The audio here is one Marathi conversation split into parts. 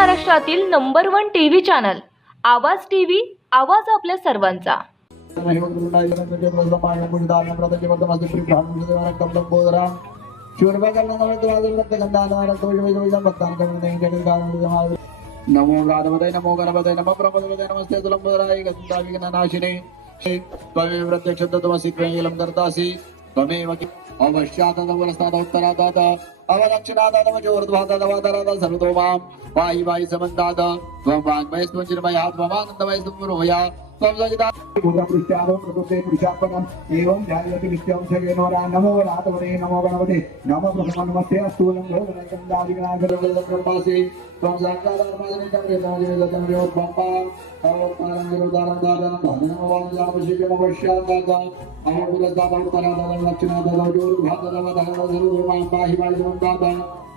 महाराष्ट्रातील number one TV channel Awaaz TV Awaaz आपल्या सर्वांचा. नमो गाधवदय नमो गणपतय नम प्रभदवदय नमस्ते तुलंबराय गंगा विघ्ननाशिने. त्वमेव प्रत्यक्ष तमसि त्वमेलम कर्तासि त्वमेव अवश्यातवरस्तादोत्तरादात अवदक्षिणादादमजोर्ध्वादादवादराद सर्वतो मां वाहि वाहि समन्ताद त्वं वाङ्मयस्त्वं चिन्मया त्वमानन्दमयस्त्वं पुरोहया त्वं प्रकृते पुरुषात्मकम् एवं ध्यायति नित्यं शयेनोरा नमो रातवरे नमो गणपते नमो प्रथम नमस्ते अस्तु नमो गणपतिगणाधिगणाधिगण ब्रह्मासि त्वं साक्षादात्माजनितं वेदमजनितं योद्भम्पा अवतारं नमो वाञ्छामशिवमवश्यादाता अमोपुरस्तापरादानं लक्षणादादोर्भागदवधारदरुमां पाहि वाहि समन्ताता ततोजाति समन्तातसीटति समन्त्रयमिषति समन्त्रप्रत्येकं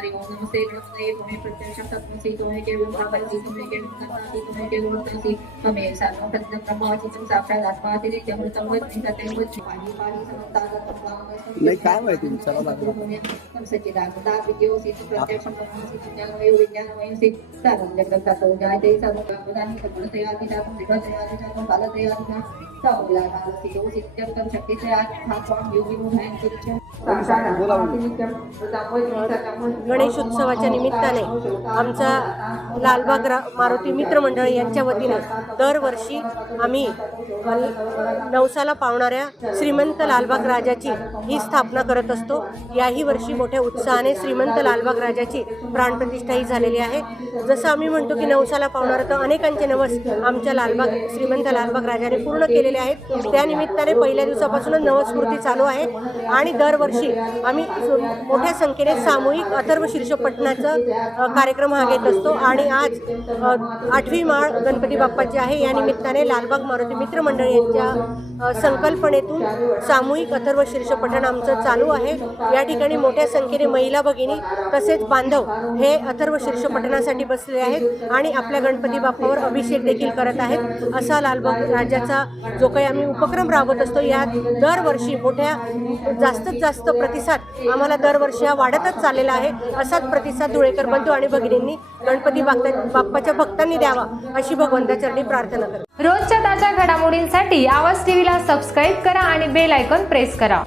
हरि ओम नमस्ते गणपतये त्वमेव प्रत्यक्षं तत्त्वमसि त्वमेव केवलं प्रापयसि त्वमेव केवलं कर्तासि त्वमेव केवलं वक्तासि त्वमेव सर्वं प्रसिद्धं ब्रह्मवाचितं साक्षात् आत्मासि नित्यमृतं वच्मि सत्यं वच्मि पाहि पाहि नाही, काय माहिती विचारावं लागलं. समन्तागतं सच्चिदानन्दा विद्योऽसि तु प्रत्यक्षं ब्रह्मासि ज्ञानमयो विज्ञानमयोऽसि सर्वं जगत् ततो जायते सर्वं ब्रह्मदानि सकलतयादिदातं विभतयादिदातं कालतयादिदातं सर्वलाकालसि योऽसि नित्यं शक्तितया त्वां योगिनो भयङ्करित्यं साक्षात् आत्मासि नित्यं मृतं वच्मि सत्यं वच्मि गणेशोत्सवाच्या निमित्ताने आमचा लालबाग रा मारुती मित्रमंडळ यांच्या वतीने दरवर्षी आम्ही नवसाला पावणाऱ्या श्रीमंत लालबाग राजाची ही स्थापना करत असतो. याही वर्षी मोठ्या उत्साहाने श्रीमंत लालबाग राजाची प्राणप्रतिष्ठाही झालेली आहे. जसं आम्ही म्हणतो की नवसाला पावणार तर अनेकांचे नवस आमच्या लालबाग श्रीमंत लालबाग राजाने पूर्ण केलेले आहेत. त्यानिमित्ताने पहिल्या दिवसापासूनच नवस्फूर्ती चालू आहे आणि दरवर्षी आम्ही मोठ्या संख्येने सामूहिक अथर्व शीर्ष पठणाचा कार्यक्रम हा घेत असतो. आणि आज आठवी माळ गणपती बाप्पाची आहे. या निमित्ताने लालबाग मारुती मित्रमंडळ यांच्या संकल्पनेतून सामूहिक अथर्व शीर्ष पठण आमचं चालू आहे. या ठिकाणी मोठ्या संख्येने महिला भगिनी तसेच बांधव हे अथर्व शीर्ष पठणासाठी बसले आहेत आणि आपल्या गणपती बाप्पावर अभिषेक देखील करत आहेत. असा लालबाग राज्याचा जो काही आम्ही उपक्रम राबवत असतो यात दरवर्षी मोठ्या जास्तीत जास्त प्रतिसाद आम्हाला दरवर्षी हा वाढतच चाललेला आहे. असाच प्रतिसाद धुळेकर बंधू आणि भगिनींनी गणपती बाप्पाच्या भक्तांनी द्यावा अशी भगवंताचरणी प्रार्थना करते. रोजच्या ताज्या घडामोडींसाठी आवाज टीव्हीला सबस्क्राईब करा आणि बेल आयकॉन प्रेस करा.